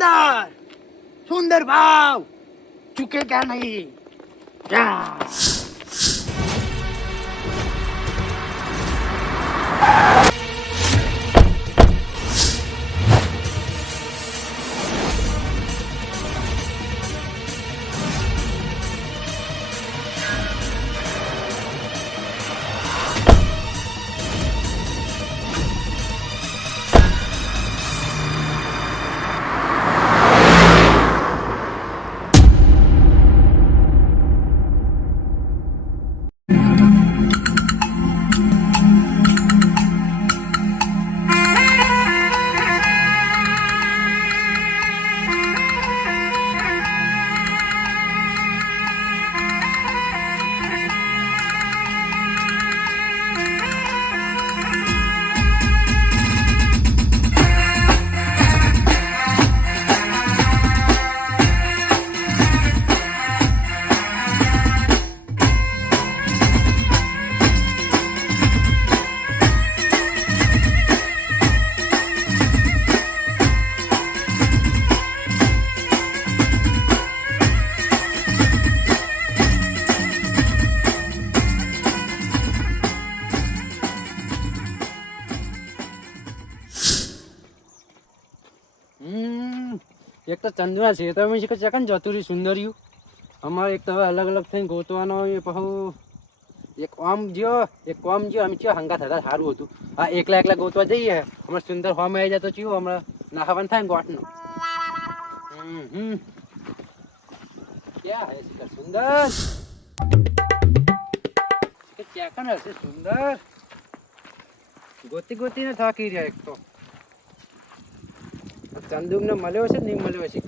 सुंदर सुंदर भाव चुकेगा नहीं क्या એક તો ચંદુના ક્ષેત્રમાં છે ચકન જતુરી સુંદર્યું અમારે એક તો હવે અલગ અલગ થઈને ગોતવાનો એ પછી એક આમ જ્યો અમે ચિયો હંગા થતા સારું હતું આ એકલા એકલા ગોતવા જઈએ હમણાં સુંદર હોમ આવી જાય તો ચિયો હમણાં નાહવાનું થાય ને ગોટનું ક્યાં હે શિખર સુંદર કે ચકન હશે સુંદર ગોતી ગોતીને થાકી રહ્યા એક તો ચંદુક ને મળ્યો છે નહીં મળ્યો છે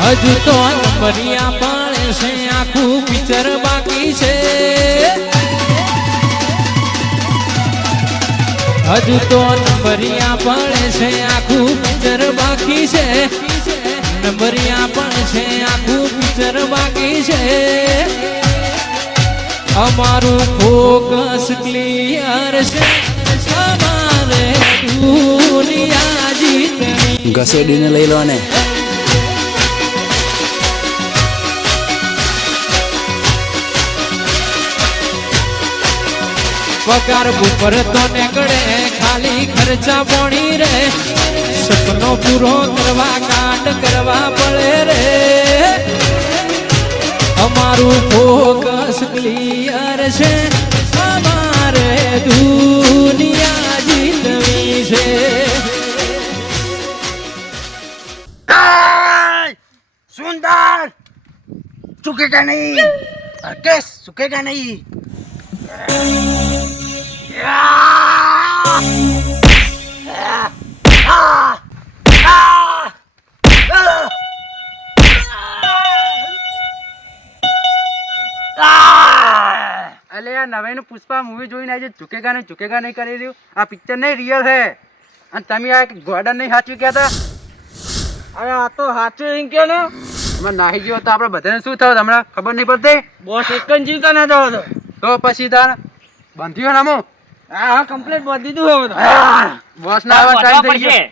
હજુ તો નંબરિયા પાડે છે આખું પિક્ચર બાકી છે હજુ તો નંબરિયા પાડે છે આખું પિક્ચર બાકી છે નંબરિયા પણ છે આખું પિક્ચર બાકી છે અમારું ફોકસ ક્લિયર છે અમારે દુનિયા જીતની ઘસેડીને લઈ લો ને પગાર ઉપર તો નીકળે ખાલી ખર્ચા પોણી રે સપનો પૂરો કરવા કાંડ કરવા પડે રે અમારું ફોકસ ક્લિયર છે અમારે દુનિયા જીતવી છે सुंदर चुकेगा नहीं केस चुकेगा नहीं અલે આ નવેનું પુષ્પા મૂવી જોઈને આજે ઝુકેગા નહીં કરી રહ્યું. આ પિક્ચર નહીં રિયલ છે. અને તમે આ ગોર્ડન નહીં સાચું કહેતા. અરે આ તો સાચું એમ કે ને હમણાં નાહી ગયો તો આપણે બધાને શું થયું હમણાં ખબર નહીં પડતી. બોસ એક જ જીવતા ના જવા દો. તો પછી તાર બંધ્યો નામો હા હા કમ્પ્લીટ બાંધી દીધું હવે તો. બોસ ના આવવા ટાઈમ થઈ ગયો.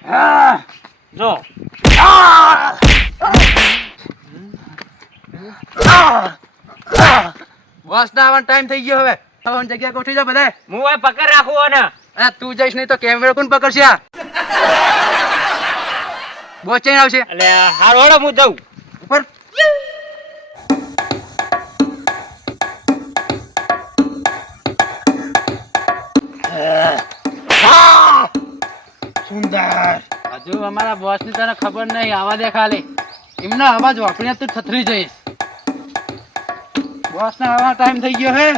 જો બોસ ના આવવાનો ટાઈમ થઈ ગયો. હવે હવે જગ્યા ગોઠવી જાઓ બધાય. હું હવે પકડ રાખું ને. અરે તું જઈશ નહીં તો કેમેરો કોણ પકડશે? આ બોસ ચઈને આવશે એટલે હાર વડો હું જઉં. ઉપર. સુંદર. હજુ અમારા બોસ ની તને ખબર નહીં. આવા દે ખાલી. એમના અવાજ વાપરીને તું થથરી જઈશ. બોસ ના આવવાનો ટાઈમ થઈ ગયો હે.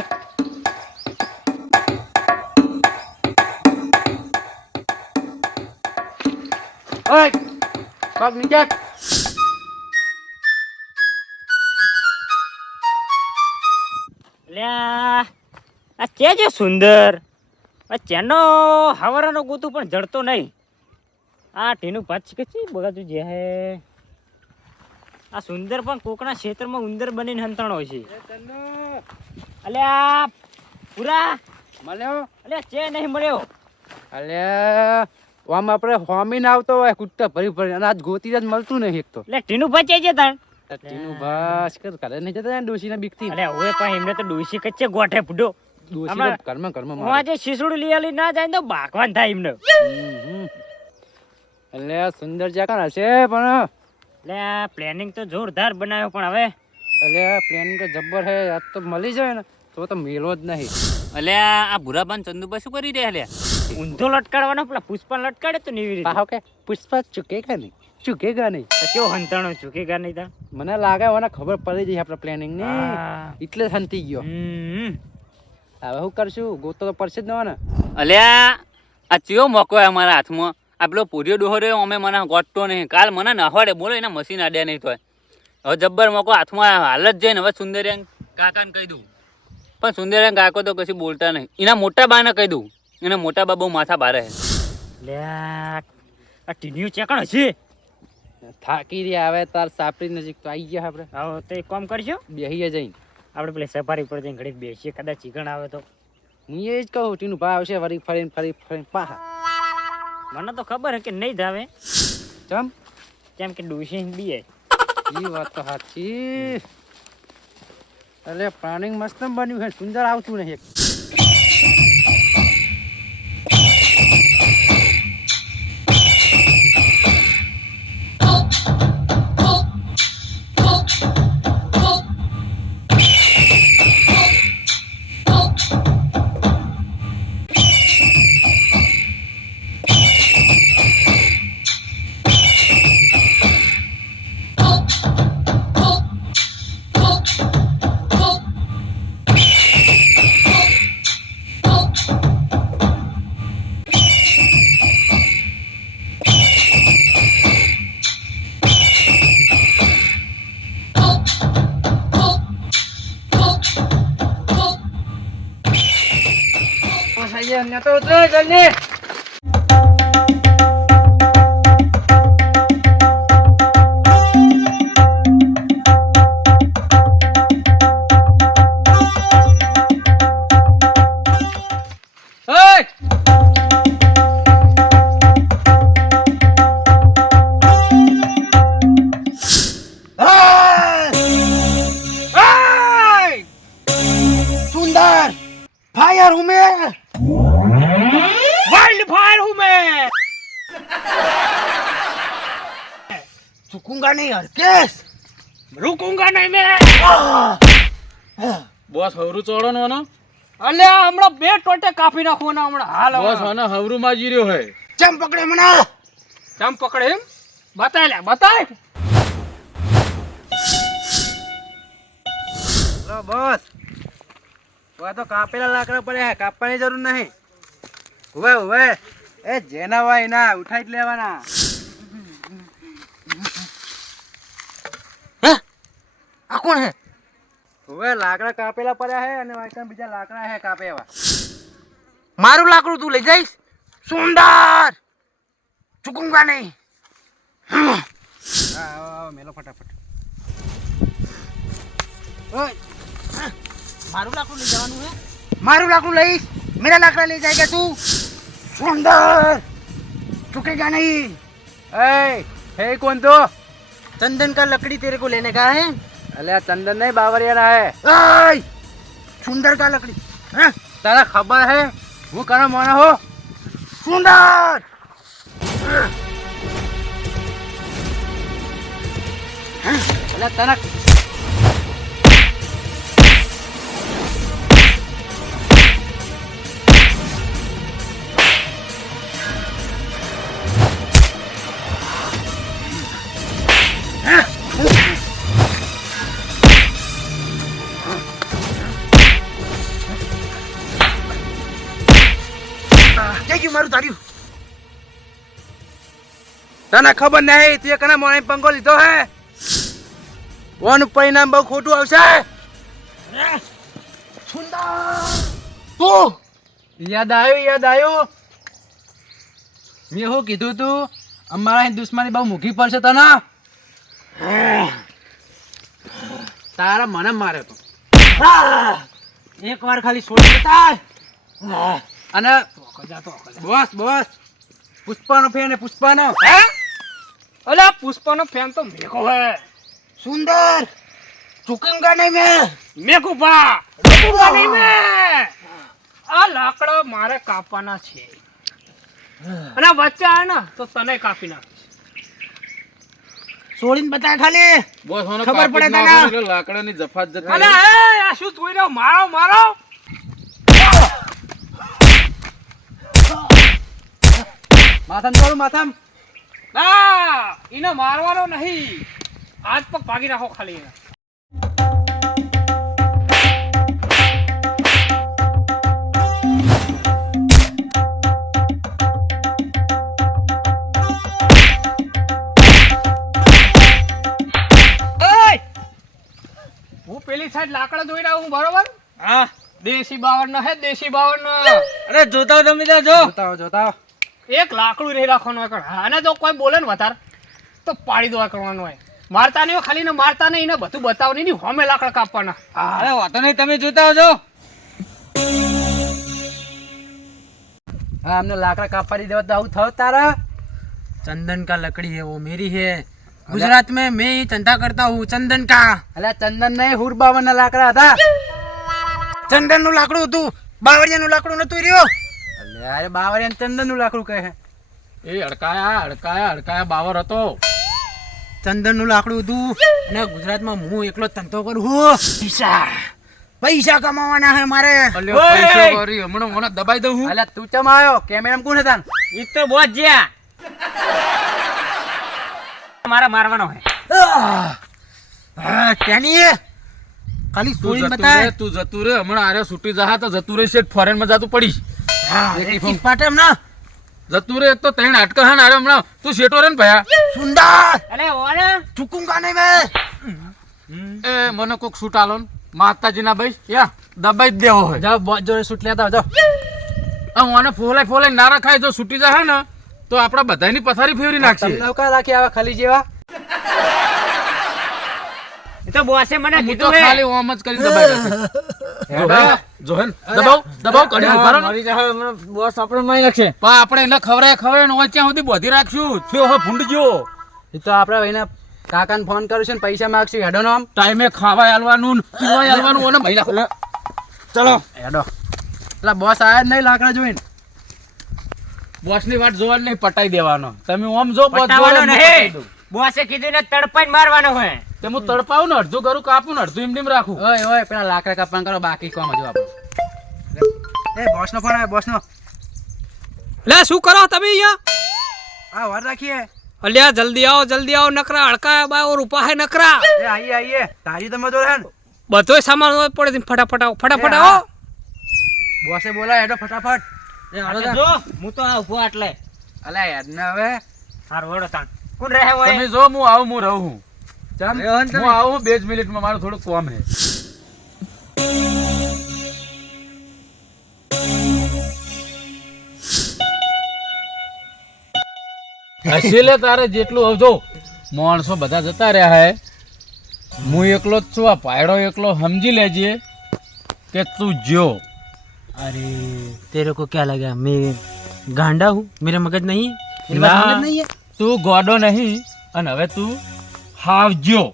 ઓય પગ નીચે. લ્યા આ છે જે સુંદર આ ચેનો હવારાનો ગોતું પણ જડતો નહીં. આ ટીનું પાછી કચી બગાતું જે હે આ સુંદર પણ કોકના ક્ષેત્રમાં ઉંદર બનીને હંતાણો છે. અલ્યા પૂરા મળ્યો. અલ્યા ચે નહીં મળ્યો. અલ્યા આમ આપણે હોમીને આવતો હોય કુત્તા ભરી ભરી અને આજ ગોતી જ મળતું નહીં. એક તો એટલે ટીનું બચે છે તાણ ટીનું બસ કર કરે નહીં જતા ડોશી ના બીકથી. અલ્યા હવે પણ એમને તો ડોસી કચ્ચે ગોઠે ફૂટો. ડોશી ઘરમાં ઘરમાં હું આજે શીસુડું લઈ આલી ના જાય ને તો બાકવાન થાય એમને. એટલે સુંદર જાકા હશે પણ એટલે પ્લાનિંગ તો જોરદાર બનાવ્યો પણ હવે એટલે પ્લાનિંગ તો જબ્બર હે. આજ તો મળી જાય ને તો મેલો જ નહીં. અલ્યા આ ભૂરાબાન ચંદુબા શું કરી રહ્યા લ્યા? ઊંધો લટકાડવાનો પેલા પુષ્પા લટકાડે તો નીવી રીતે. પાહો કે પુષ્પા ચૂકેગા નહીં. તો કેવો હંતાણો ચૂકેગા નહીં તાણ. મને લાગે મને ખબર પડી જઈ આપણા પ્લાનિંગ ની હા. એટલે જ હંતી ગયો. હવે શું કરશું? ગોતો તો પડશે જ ન ને. અલ્યા આ ચિયો મોકો અમારા હાથમાં. આ પેલો પૂર્યો ડોહો રહ્યો અમે મને ગોટતો નહીં. કાલ મને નહવાડે બોલો એના મશીન આડ્યા નહીં થાય. હવે જબ્બર મોકો હાથમાં હાલ જ જઈને હવે સુંદરિયા કાકાને કહી દઉં. પણ સુંદરિયા કાકો તો કશું બોલતા નહીં. એના મોટા બાને કહી દઉં. એના મોટા બા બહુ માથા ભારે છે. લ્યા આ ટીન્યુ ચેકણ હશે. થાકી રહ્યા હવે તાર સાપરી નજીક તો આવી ગયા આપણે. આવો તો એક કામ કરજો બેહીએ જઈને આપણે પેલી સફારી પર જઈને ઘડીક બેસીએ. કદાચ ચીકણ આવે તો હું એ જ કહું ટીનું ભાવ આવશે ફરી ફરીને પાહા. મને તો ખબર હે કે નહીં જ આવે. ચમ કેમ કે ડોસી બીએ. એ વાત તો સાચી. એટલે પ્લાનિંગ મસ્ત બન્યું છે. સુંદર આવતું નહીં. તો ઉતરો જલ્દી. सुंदर फायर हूं मैं. वाइल्ड फायर हूं मैं. झुकूंगा नहीं हरकेश. रुकूंगा नहीं मैं. બોસ હવરું ચોડવાનો અલ્યા હમણાં બે ટોટે કાપી નાખવાના હમણાં હાલ બોસ આને હવરું માં જીર્યો હે. ચમ પકડે મને. ચમ પકડે એમ બતાય લે બતાય. બોસ તો કાપેલા લાકડા પડ્યા. કાપવાની જરૂર નહીં. ઉવે ઉવે એ જેના હોય ના ઉઠાઈ જ લેવાના. આ કોણ હે? ઉવે લાકડા કાપેલા પડ્યા હે અને વાયકા બીજા લાકડા હે કાપે એવા. મારું લાકડું તું લઈ જઈશ? સુંદર ચૂકુંગા નહીં. હા આવો મેલો ફટાફટ. ઓય મારું લાકડું લઈ જવાનું હે? મારું લાકડું લઈશ? મેરા લાકડા લઈ જાય કે તું? સુંદર चुकेगा नहीं. हे कौन तो? चंदन का लकड़ी तेरे को लेने का है? अले चंदन नहीं बावरिया ना है. सुंदर का लकड़ी हैं? तारा खबर है वो करा मोना हो? सुंदर अले तारा क्यों मारू तारियो? તને ખબર નહીં તું કના મોને પંગો લીધો હે? ઓનું પરિણામ બહુ ખોટું આવશે. તું યાદ આવ્યું મેં શું કીધું તું અમારા અહીં દુશ્મની બહુ મૂકી પડશે તને. તારા મને મારે તો एक बार खाली छोड़ देता है. અને બોસ પુષ્પાનો ફેન પુષ્પાનો अरे पुष्पा फैन तो मेरे को है. सुंदर चुकूंगा नहीं मैं. मेरे को बा रुकूंगा नहीं मैं. આ લાકડા મારે કાપવાના છે અને બચ્ચા હે ને તો તને કાપી નાખ. છોડીને બતા ખાલી બોસ મને ખબર પડે તને? એટલે લાકડાની જફાત જતી અલે રહે. એ આ શું જોઈ રહ્યો? મારો માથામ ચાલુ માથામ. ના એને મારવાનો નહીં, હાથ પગ ભાગી નાખો ખાલી એને. હું પેલી સાઈડ લાકડા જોઈ રહ્યો હું, બરોબર? હા દેશી બાવન હે, દેશી બાવન. અરે જોતા તમે ત્યાં જો જોતા એક લાકડું રહી રાખવાનું હોય. હા, અને જો કોઈ બોલે ને વધારે તો પાડી દેવા કરવાનું હોય. મારતા નહીં હોય, ખાલી ને મારતા નહીં, એને બધું બતાવ નહીં, હોમે લાકડા કાપવાના. અરે વાતો નહીં તમે જોતા આવજો. હા અમને લાકડા કાપવા દેવા તો આવું થયું તારા. चंदन का लकड़ी है वो मेरी है. गुजरात में मैं ही धंधा करता हूँ चंदन का. अरे चंदन नहीं हुरबावन ना लाकड़ा था. ચંદન નું લાકડું હતું, બાવળિયા નું લાકડું નતું રહ્યો. અરે બાવરિયા ચંદન નું લાકડું કહે. એ અડકાયા બાવર હતો. ચંદન નું લાકડું હતું અને ગુજરાતમાં હું એકલો ધંધો કરું છું. પૈસા કમાવાના હે મારે. અલ્યો પૈસો કરી હમણાં મને દબાઈ દઉં હું. અલ્યા તું ચમ આવ્યો? કેમેરામાં કોણ હતા? ઈ તો બોજ જ્યા મારા મારવાનો હે. હા તેની ખાલી તું છોડીને જતું બતાય. રે, તું જતું રે હમણાં આરે છૂટી જા તો જતું રે છે ફોરેન માં જાતું પડીશ. હા એક પાટમ ના જતું રે એક તો ત્રણ હાટકા હે ને આરે હમણાં તું શેટો રે ને ભયા. સુંદર અરે ઓરે ચૂકુંગા નહીં મેં. એ મને કોક શૂટ આલો ને માતાજીના ભાઈ યા દબાઈ જ દેવો હોય. જાઓ બોસ જોડે શૂટ લેતા જાઓ. મને ફોલાઈ ના રખાય જો છૂટી જાય ને તો આપડા બધાની પથારી ફેરવી નાખશે. તમને કા રાખી આવા ખલી જેવા? એ તો બોસે મને હું તો કીધું હે. ખાલી ઓમ જ કરી દબાઈ રાખે. જોહેન દબાવ કડી ઉભા રહો ને. બોસ આપણે મારી નાખશે. પણ આપણે એને ખવડાય ને ઓય ત્યાં સુધી બોધી રાખશું થયો હો ભૂંડજો. એ તો આપણે ભાઈને કાકાને ફોન કરું છું ને પૈસા માંગશું. હેડો નો આમ ટાઈમે ખાવા આલવાનું ને પીવા આલવાનું ઓને મહિલા ચલો હેડો. એટલે બોસ આયા જ નહીં લાકડા જોઈને. બોસની વાત જોવાની નહીં પટાઈ દેવાનો. તમે ઓમ જો બોસ પટાવાનો જોડે નહીં. બોસે કીધું ને તડપાઈને મારવાનો હોય. તે હું તડપાવું ને અડધું કરું કાપું ને અડધું એમ રાખું. ઓય પેલા લાકડા કાપવાનું કરો, બાકી કોમ હજુ આપણે. એ બોસનો ફોન આવ્યો બોસનો. લે શું કરો તમે અહીંયા? હા વાર રાખીએ. અલ્યા જલ્દી આવો નકરા અડકાયા બાવો રૂપા હે નકરા. એ આઈએ તારી તમે જોડે ને બધોય સામાન હોય પડે ફટાફટ આવો. બોસે બોલાય હેડો ફટાફટ. જો હું તો આ ઉભો આટલે અલા યાદ ના હવે હારું વડો તાણ કોણ રહે હોય તમે જો હું આવું હું રહું ચમ રહ્યો ને તમે? હું આવું 2 જ મિનિટમાં મારું થોડું કામ છે હસીલે તારે જેટલું આવજો માણસો બધા જતા રહ્યા હે હું એકલો જ છું આ પાયડો એકલો સમજી લેજે કે તું જ્યો अरे तेरे को क्या लगा मैं गांडा हूँ मेरा मगज नहीं है मेरे पास ना। मगज नहीं है તું ગોડો નહીં અને હવે તું હાવ જ્યો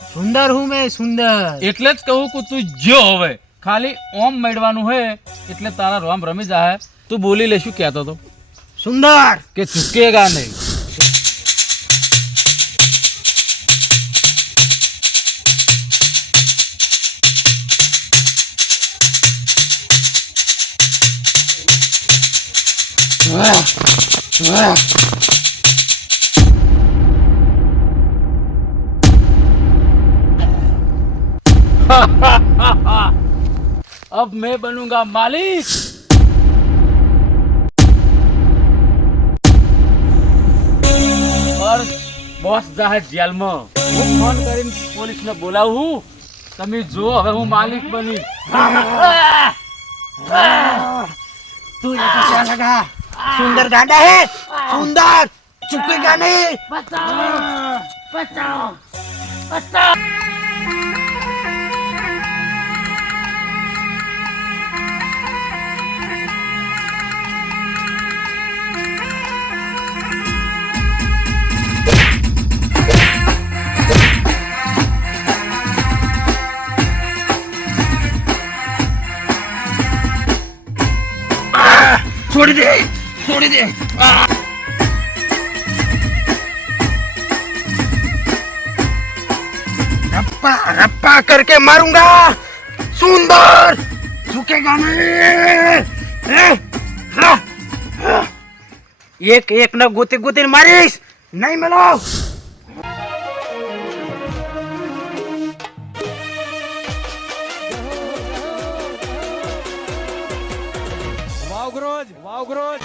सुंदर हूँ मैं सुंदर એટલે જ કહું કે તું જ્યો હવે ખાલી ઓમ મેળવાનું હે એટલે તારા રોમ રમી જાય તું બોલી લે શું કહેતો તો सुंदर કે ચૂકેગા નહીં अब मैं बनूंगा मालिक और બોસ જાહે જેલમાં હું ફોન કરીને પોલીસને બોલાવું તમે જો હવે હું માલિક બની तू ये तो क्या लगा सुंदर गांडा है सुंदर चुकेगा नहीं छोड़ दे छोड़ दे रप्पा रप्पा करके मारूंगा सुंदर झुकेगा नहीं एक एक न गोते गोते मारीश नहीं मिलो વાવ ગ્રોજ